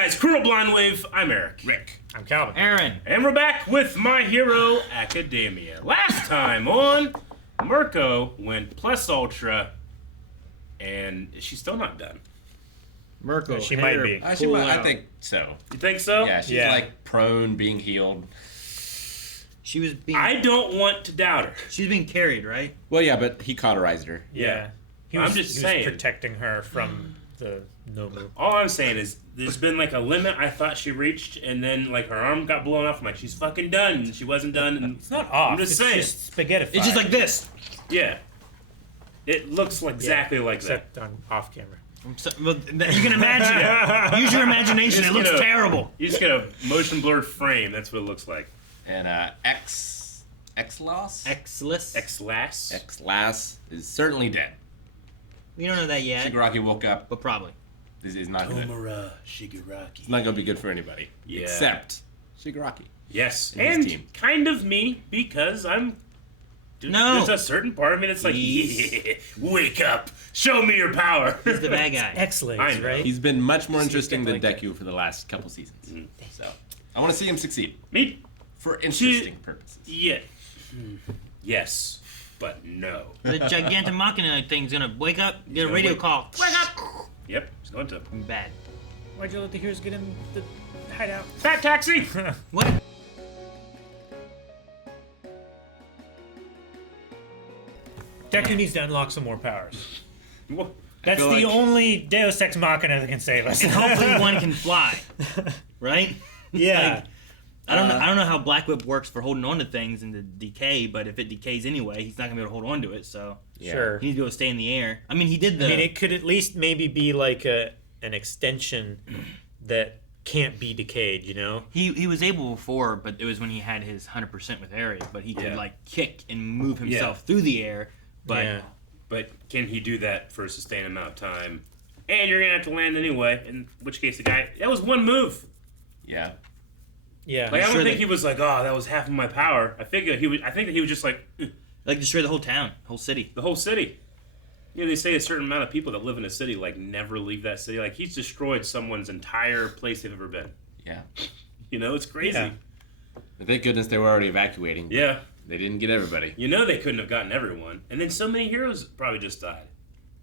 guys, Colonel Blindwave. I'm Eric. Rick. I'm Calvin. Aaron. And we're back with My Hero Academia. Last time on, Mirko went plus ultra, and she's still not done. Mirko. She might be. I think so. You think so? Yeah, she's like prone, being healed. She was being. I don't want to doubt her. She's being carried, right? Well, yeah, but he cauterized her. Yeah. He I'm was, just he saying. was protecting her from the Nobu. All I'm saying is, there's been like a limit I thought she reached, and then like her arm got blown off. I'm like, she's fucking done, and she wasn't done. And It's not off. I'm just it's saying. Just spaghetti. It's just like this. Yeah. It looks like exactly like that. Except on off camera. Well, you can imagine it. Use your imagination. It looks terrible. You just get a motion blurred frame. That's what it looks like. And X-Loss? X-less. X-Lass. X-Lass is certainly dead. We don't know that yet, Shigaraki woke up. but probably. This is not good. Tomura Shigaraki. It's not going to be good for anybody. Yeah. Except Shigaraki. Yes, And his and team. kind of me, because I'm... No. There's a certain part of me that's like, yeah, wake up, show me your power. He's the bad guy. I X-Lays, know. right? He's been much more See, interesting than like- Deku for the last couple seasons. So I want to see him succeed Me? for interesting purposes. Yeah. Yes, but no. The gigantic machina thing's gonna wake up, get a radio call. Wake up! Yep, it's going to. Bad. Why'd you let the heroes get in the hideout? Fat taxi! What? Deku needs to unlock some more powers. Wha- That's feel the like- only Deus Ex Machina that can save us. And hopefully one can fly. Right? Yeah. I don't know how Black Whip works for holding on to things in the decay, but if it decays anyway, he's not gonna be able to hold on to it. So Sure. he needs to be able to stay in the air. I mean, he did the. I mean, it could at least maybe be like an extension that can't be decayed, you know? He was able before, but it was when he had his 100% with Aerie, but he could Yeah. like kick and move himself through the air. But yeah. But can he do that for a sustained amount of time? And you're going to have to land anyway, in which case the guy... That was one move. Yeah. Yeah. Like, I don't sure think that- he was like, oh, that was half of my power. I think that he was just like, like destroy the whole town, whole city. the whole city. You know, they say a certain amount of people that live in a city, like, never leave that city. Like, he's destroyed someone's entire place they've ever been. Yeah. You know, it's crazy. Yeah. Thank goodness they were already evacuating. Yeah. They didn't get everybody. You know they couldn't have gotten everyone. And then so many heroes probably just died.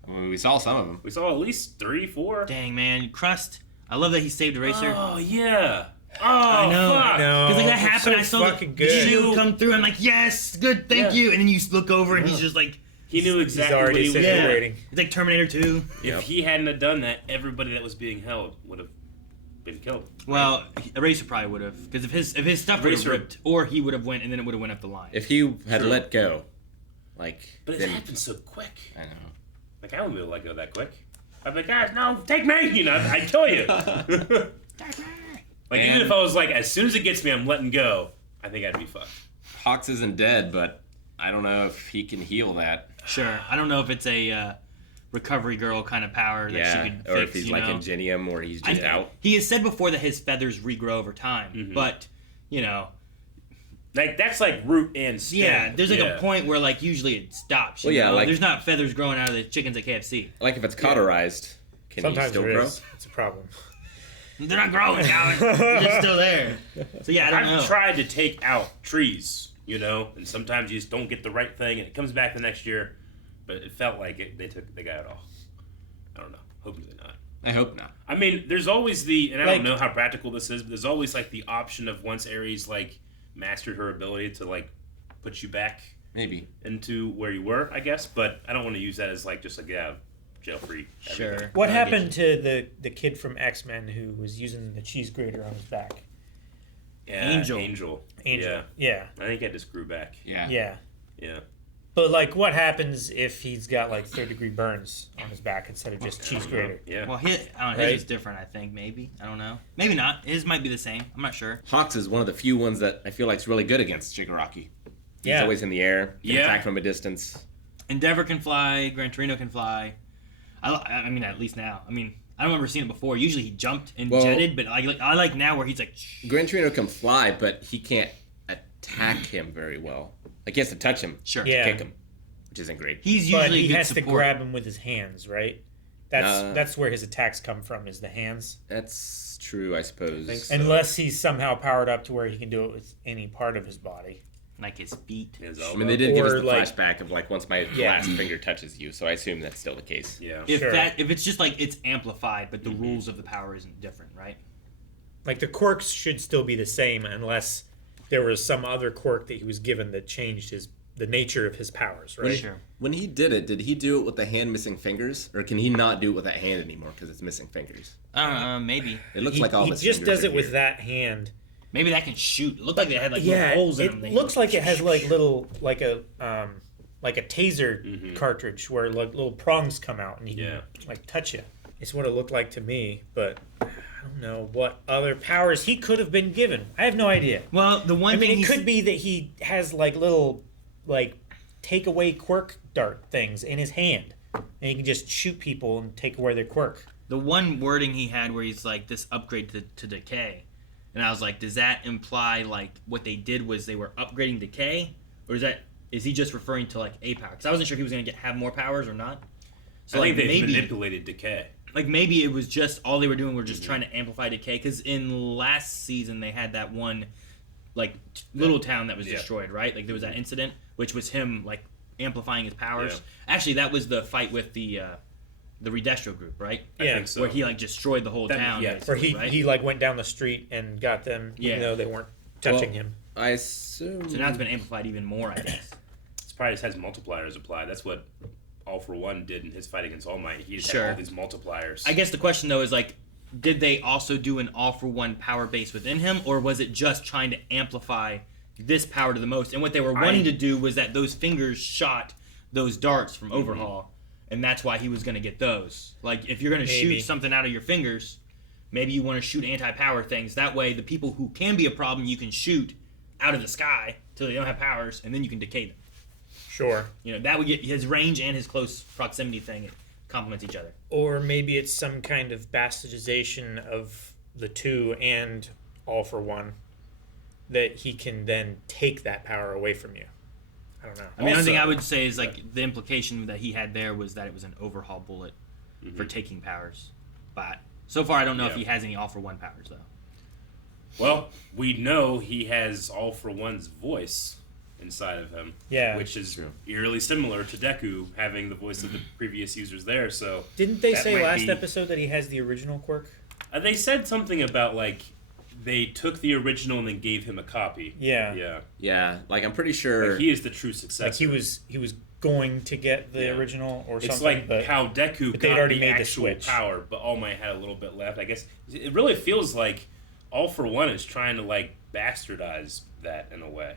I mean, we saw some of them. We saw at least 3, 4. Dang man, Crust. I love that he saved Eraser. Oh, yeah. Oh, I know. fuck. No. Because like that it's happened, so I saw fucking the good. shield come through. I'm like, yes, good, thank Yeah. you. And then you look over and he's just like, He knew He's exactly what already he was sitting doing. there waiting. it's like Terminator 2. If he hadn't have done that, everybody that was being held would have been killed. Well, Eraser probably would have, because if his stuff would have Eraser- ripped, or he would have went and then it would have went up the line. If he had True. let go, like, But it then happened so quick. I know. Like, I wouldn't be able to let go that quick. I'd be like, guys, no, take me! You know, I'd kill you. Like, even And- if I was like, as soon as it gets me, I'm letting go, I think I'd be fucked. Hawks isn't dead, but I don't know if he can heal that. Sure. I don't know if it's a recovery girl kind of power that she could or fix, if he's you like know? Ingenium, or he's just out. He has said before that his feathers regrow over time, but, you know, Like, that's like root and stem. yeah, there's like a point where like usually it stops. You Well, yeah, know? like- there's not feathers growing out of the chickens at KFC. Like if it's cauterized, can Sometimes he still there grow? is. It's a problem. They're not growing, Calvin. They're just still there. So yeah, I don't know. I've tried to take out trees, you know, and sometimes you just don't get the right thing, and it comes back the next year. But it felt like they got it all. I don't know. Hopefully not. I hope not. I mean, there's always and I Like- don't know how practical this is, but there's always like the option of once Aries like mastered her ability to like put you back Maybe. into where you were, I guess. But I don't want to use that as like just like jail free. Sure. What I get happened to the kid from X-Men who was using the cheese grater on his back? Yeah, Angel. Angel. Angel. Yeah. Yeah. I think I just grew back. Yeah. Yeah. Yeah. But like, what happens if he's got like 3rd-degree burns on his back instead of just cheese grater? Yeah. Well, his Right. is different, I think. Maybe I don't know. Maybe not. His might be the same. I'm not sure. Hawks is one of the few ones that I feel like is really good against Shigaraki. He's Yeah. always in the air, can Yeah. attack from a distance. Endeavor can fly. Gran Torino can fly. I mean, at least now. I mean, I don't remember seeing it before. Usually he jumped and Well- jetted, but I like now where he's like. Shh. Gran Torino can fly, but he can't attack him very well. Like he has to touch him Sure. Yeah. to kick him, which isn't great. He's But usually he good has support. to grab him with his hands, right? That's where his attacks come from, is the hands. That's true, I suppose. think so. Unless he's somehow powered up to where he can do it with any part of his body. Like his feet. His I elbow. mean, they did give us Or, the like- flashback of like once my Yeah. last finger touches you, so I assume that's still the case. Yeah. If Sure. if it's just like it's amplified, but the rules of the power isn't different, right? Like the quirks should still be the same unless there was some other quirk that he was given that changed the nature of his powers, right? Sure. When he did he do it with the hand missing fingers, or can he not do it with that hand anymore because it's missing fingers? Maybe. It looks He, like all he his just fingers does are it with here. that hand. Maybe that can shoot. It looked like they had like Yeah, little holes in it them. looks like it has like little like a taser cartridge where like little prongs come out and you can like touch it. It's what it looked like to me, but I don't know what other powers he could have been given. I have no idea. Well, the one I mean, thing it could be that he has like little like take away quirk dart things in his hand, and he can just shoot people and take away their quirk. the one wording he had where he's like this upgrade to decay, and I was like, does that imply like what they did was they were upgrading decay, or is he just referring to like a power? Because I wasn't sure if he was gonna have more powers or not. So I think like they maybe manipulated decay. like maybe it was just all they were doing were just trying to amplify decay. Because in last season they had that one like little town that was destroyed, right? Like there was that incident, which was him like amplifying his powers. Yeah. Actually, that was the fight with the Redestro group, right? I Yeah. think so. Where he like destroyed the whole That- town. yeah. Where basically, right? he like went down the street and got them, Yeah. even though they weren't touching Well, him. I assume. So now it's been amplified even more, I guess. It's probably just has multipliers applied. That's what All For One did in his fight against All Might. He just Sure. had all these multipliers. I guess the question though is like, did they also do an all for one power base within him, or was it just trying to amplify this power to the most? And what they were wanting to do was that those fingers shot those darts from Overhaul, and that's why he was going to get those. Like if you're going to Maybe. shoot something out of your fingers, maybe you want to shoot anti-power things. That way, the people who can be a problem, you can shoot out of the sky till they don't have powers, and then you can decay them. Sure. You know, that would get his range and his close proximity thing. It complements each other. Or maybe it's some kind of bastardization of the two and All For One that he can then take that power away from you. I don't know. I mean, the only thing Also- I would say is like the implication that he had there was that it was an overhaul bullet for taking powers. But so far, I don't know if Yeah. he has any all for one powers though. Well, we know he has All For One's voice inside of him. Yeah. Which is True. eerily similar to Deku having the voice of the previous users there. So Didn't they that say might last be- episode that he has the original quirk? they said something about like they took the original and then gave him a copy. Yeah. Yeah. Yeah, like I'm pretty sure. Like, he is the true successor. Like he was going to get the Yeah. original or It's something, like but how Deku but they'd got already the made the actual switch. power, but All Might had a little bit left. I guess it really feels like All For One is trying to like bastardize that in a way.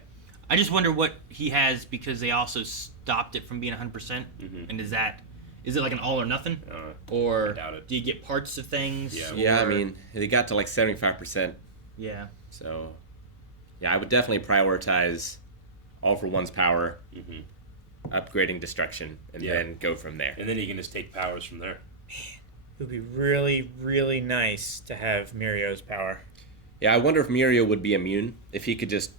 I just wonder what he has because they also stopped it from being 100%. And is it like an all or nothing, or I doubt it. do you get parts of things? Yeah. Yeah, I or- mean, they got to like 75%. yeah. So, yeah, I would definitely prioritize All For One's power, upgrading destruction, and Yeah. then go from there. And then you can just take powers from there. it would be really, really nice to have Mirio's power. Yeah, I wonder if Mirio would be immune if he could just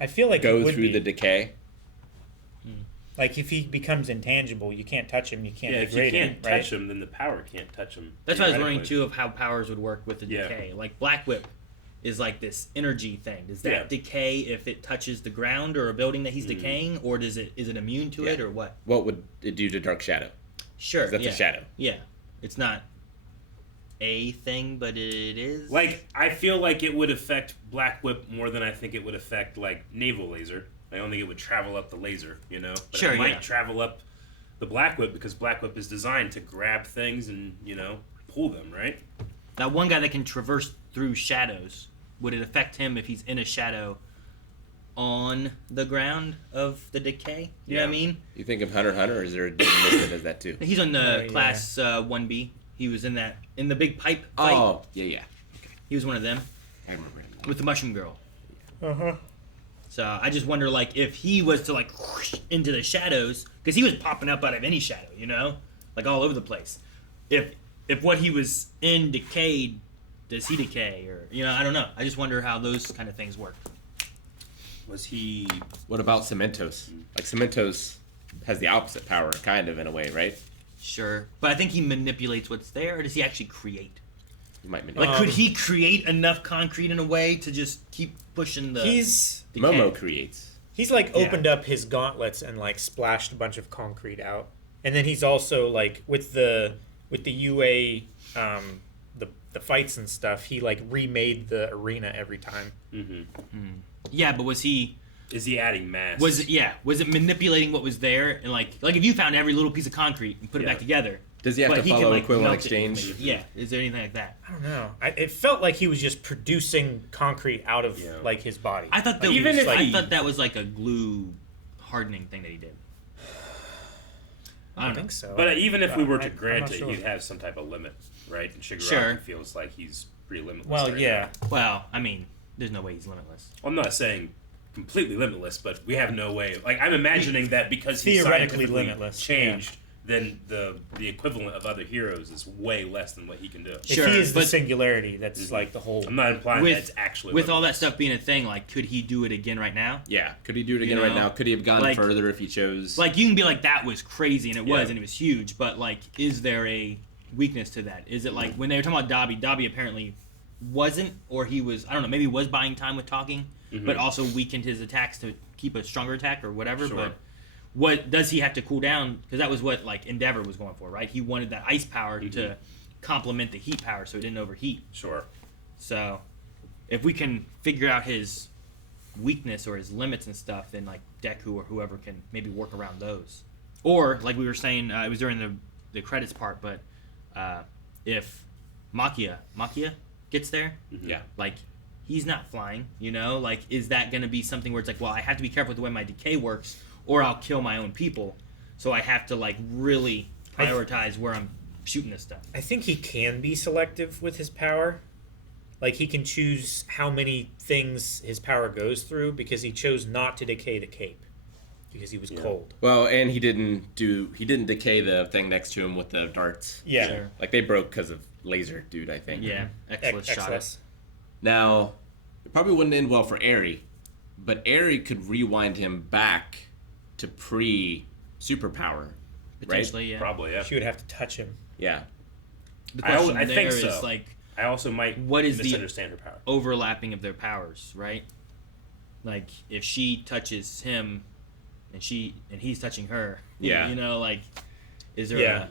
I feel like it go would through be. the decay. Like if he becomes intangible, you can't touch him. You can't Yeah, if you degrade can't him, right? touch him, then the power can't touch him. That's why I was wondering theoretically. too of how powers would work with the Yeah. decay. Like Black Whip is like this energy thing. Does that Yeah. decay if it touches the ground or a building that he's decaying, or is it immune to it, Yeah. or what? What would it do to Dark Shadow? Sure, 'Cause that's yeah. a shadow. Yeah, it's not a thing, but it is. Like, I feel like it would affect Black Whip more than I think it would affect, like, Naval Laser. I don't think it would travel up the laser, you know? But Sure, it might yeah. travel up the Black Whip because Black Whip is designed to grab things and, you know, pull them, right? that one guy that can traverse through shadows, would it affect him if he's in a shadow on the ground of the decay? You know what I Yeah. mean? You think of Hunter x Hunter, or is there a different mission that does that too? He's on the yeah. class 1B. He was in the big pipe fight. Oh, yeah. He was one of them I remember him. with the mushroom girl. Uh-huh. So I just wonder, like, if he was to like whoosh into the shadows, because he was popping up out of any shadow, you know, like all over the place. If what he was in decayed, does he decay, or you know, I don't know. I just wonder how those kind of things work. Was he... What about Cementos? Like Cementos has the opposite power, kind of in a way, right? Sure, but I think he manipulates what's there, or does he actually create? He might Like, manipulate. could he create enough concrete in a way to just keep pushing the? He's decay? Momo creates. like Yeah. opened up his gauntlets and like splashed a bunch of concrete out, and then he's also like with the UA the fights and stuff. He like remade the arena every time. Yeah, but was he? Is he adding mass? Was it manipulating what was there and like if you found every little piece of concrete and put it Yeah. back together? Does he have but to can, follow like, equivalent melt it and exchange? make it- Yeah, is there anything like that? I don't know. It felt like he was just producing concrete out of Yeah. like his body. I thought that Even if I he- thought that was like a glue hardening thing that he did. I don't think so. But even if we were to I'm grant not it, sure. he'd have some type of limit, right? And Shigaraki Sure. feels like he's pretty limitless. Well, right yeah. now. Well, I mean, there's no way he's limitless. I'm not saying completely limitless, but we have no way. Like I'm imagining that because he's Theoretically scientifically limitless, changed, then the equivalent of other heroes is way less than what he can do. If Sure, he is the but- singularity, that's like the whole. I'm not implying With that it's actually with all that limitless. stuff being a thing, like, could he do it again right now? Yeah. Could he do it again You right know, now? Could he have gone like- further if he chose? Like, you can be like, that was crazy, and it was, Yeah. and it was huge, but, like, is there a weakness to that? Is it like, when they were talking about Dobby apparently wasn't, or he was, I don't know, maybe was buying time with talking, but also weakened his attacks to keep a stronger attack or whatever, Sure. but what does he have to cool down? Because that was what, like, Endeavor was going for, right? He wanted that ice power to complement the heat power so it didn't overheat. Sure. So, if we can figure out his weakness or his limits and stuff, then like Deku or whoever can maybe work around those. Or like we were saying, it was during the credits part, but if Makia gets there, yeah. like he's not flying, like is that going to be something where it's like, well, I have to be careful with the way my decay works, or I'll kill my own people, so I have to like really prioritize where I'm shooting this stuff. I think he can be selective with his power. Like he can choose how many things his power goes through because he chose not to decay the cape because he was cold. Well, and he didn't decay the thing next to him with the darts. Yeah. Sure. Like they broke because of laser dude, I think. Yeah, Exless shot it. Now, it probably wouldn't end well for Eri, but Eri could rewind him back to pre-superpower, right? Potentially, yeah. Probably, yeah. She would have to touch him. Yeah. The I question think there is so. like I also might What is the- misunderstand her power. overlapping of their powers, right? Like if she touches him and he's touching her, Yeah. like is there Yeah.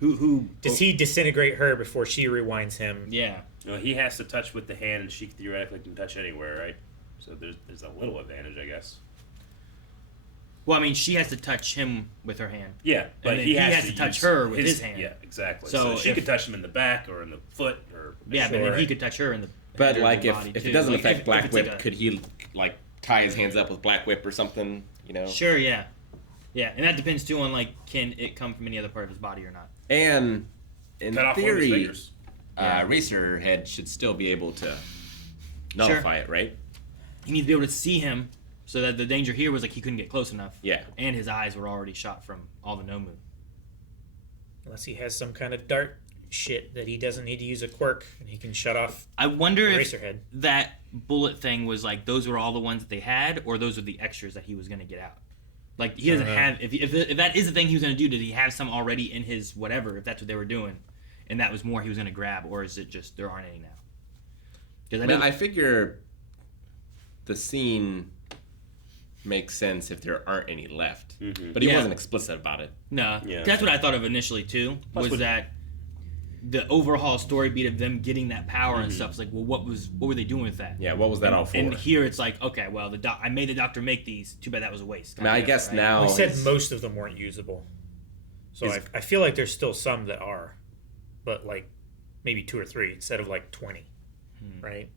who Does he disintegrate her before she rewinds him? Yeah. He has to touch with the hand, and she theoretically can touch anywhere, right? So there's a little advantage, I guess. Well, I mean, she has to touch him with her hand. Yeah, but then he he has has to to touch use her with his hand. Yeah, exactly. So So she if- could touch him in the back or in the foot or Yeah, but Sure. then he could touch her in the But head or like the if body, it too. doesn't Like, affect if Black it's Whip, like a- could he like tie his hands up with Black Whip or something? Sure, yeah. Yeah, and that depends too on like can it come from any other part of his body or not. And in cut off one of his theory, fingers. Racerhead should still be able to nullify it, right? He needs to be able to see him so that the danger here was like he couldn't get close enough. Yeah. And his eyes were already shot from all the Nomu. Unless he has some kind of dart shit that he doesn't need to use a quirk and he can shut off I wonder if Racerhead. that bullet thing was like those were all the ones that they had, or those were the extras that he was going to get out. Like he doesn't have. If that is the thing he was going to do, did he have some already in his whatever? If that's what they were doing, and that was more he was going to grab, or is it just there aren't any now? Because I figure the scene makes sense if there aren't any left. But he Yeah. wasn't explicit about it. no, Yeah. that's what I thought of initially too. Was what- that the overhaul story beat of them getting that power and stuff? It's like, well, what were they doing with that? Yeah, what was that all for? And here it's like, okay, well, I made the doctor make these. Too bad that was a waste. I mean, I guess Right? now We said his- most of them weren't usable. So Is- I feel like there's still some that are. But like maybe 2 or 3 instead of like 20. Right?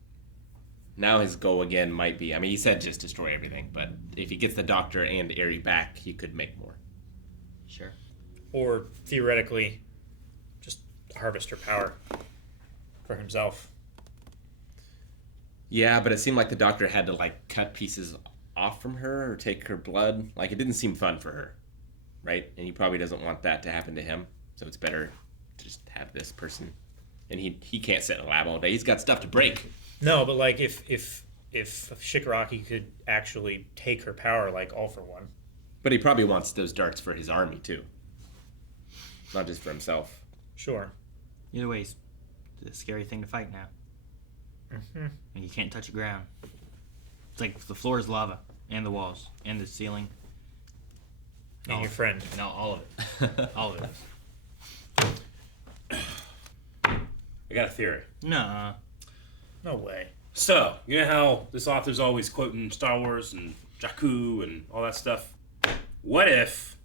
now his goal again might be, I mean, he said just destroy everything, but if he gets the Doctor and Eri back, he could make more. Sure. Or theoretically just harvest her power for himself. Yeah, but it seemed like the Doctor had to like cut pieces off from her or take her blood. Like it didn't seem fun for her, right? And he probably doesn't want that to happen to him. So it's better to just have this person. And he can't sit in a lab all day. He's got stuff to break. No, but like if Shigaraki could actually take her power like all for one. But he probably wants those darts for his army too. not just for himself. Sure. Either way, it's a scary thing to fight now. Mm-hmm. And you can't touch the ground. It's like the floor is lava, and the walls, and the ceiling. And your friend. And all of it. All of it. I got a theory. Nuh-uh. No way. So, you know how this author's always quoting Star Wars and Jakku and all that stuff? What if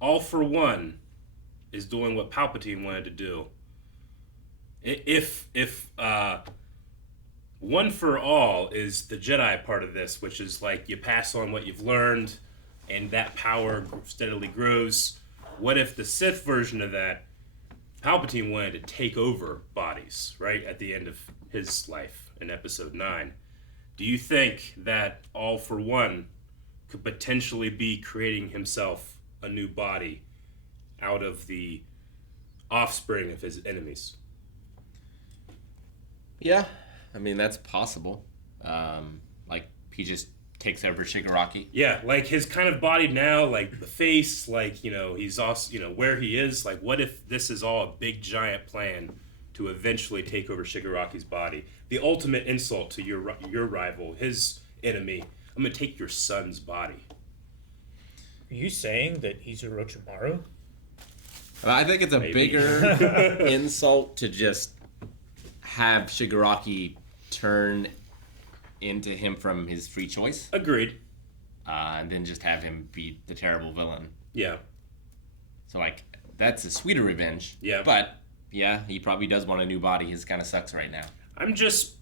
All for One is doing what Palpatine wanted to do? If One for All is the Jedi part of this, which is like you pass on what you've learned and that power steadily grows. What if the Sith version of that, Palpatine wanted to take over bodies, right, at the end of his life in Episode 9. Do you think that All for One could potentially be creating himself a new body out of the offspring of his enemies? Yeah, I mean, that's possible. Like, he just takes over Shigaraki. Yeah, like his kind of body now, like the face, like, you know, he's also, you know, where he is. Like, what if this is all a big giant plan to eventually take over Shigaraki's body? The ultimate insult to your rival, his enemy. I'm gonna take your son's body. Are you saying that he's Orochimaru? I think it's a Maybe. bigger insult to just have Shigaraki turn into him from his free choice, Agreed. and then just have him be the terrible villain. Yeah. So, like, that's a sweeter revenge. Yeah. But, yeah, he probably does want a new body. His kind of sucks right now. I'm just,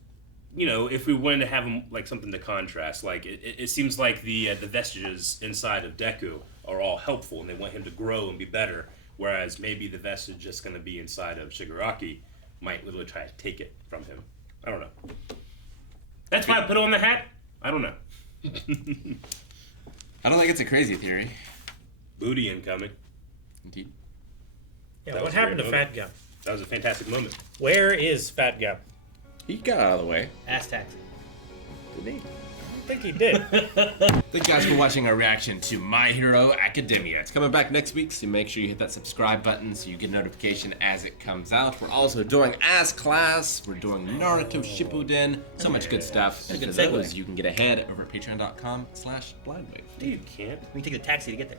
you know, if we wanted to have him like something to contrast, like it seems like the vestiges inside of Deku are all helpful and they want him to grow and be better, whereas maybe the vestige just going to be inside of Shigaraki might literally try to take it from him. I don't know. That's why I put on the hat. I don't know. I don't think it's a crazy theory. Booty incoming. Indeed. Yeah, That what was a happened to great Fat moment. Gum? That was a fantastic moment. Where is Fat Gum? He got out of the way. Ass taxi. Did he? I think he did. Thank you guys for watching our reaction to My Hero Academia. It's coming back next week, so make sure you hit that subscribe button so you get a notification as it comes out. We're also doing Ass Class. We're doing Naruto Shippuden. So much good stuff. And Good for segue. those, you can get ahead over at patreon.com/blindwave. You can't. We can take the taxi to get there.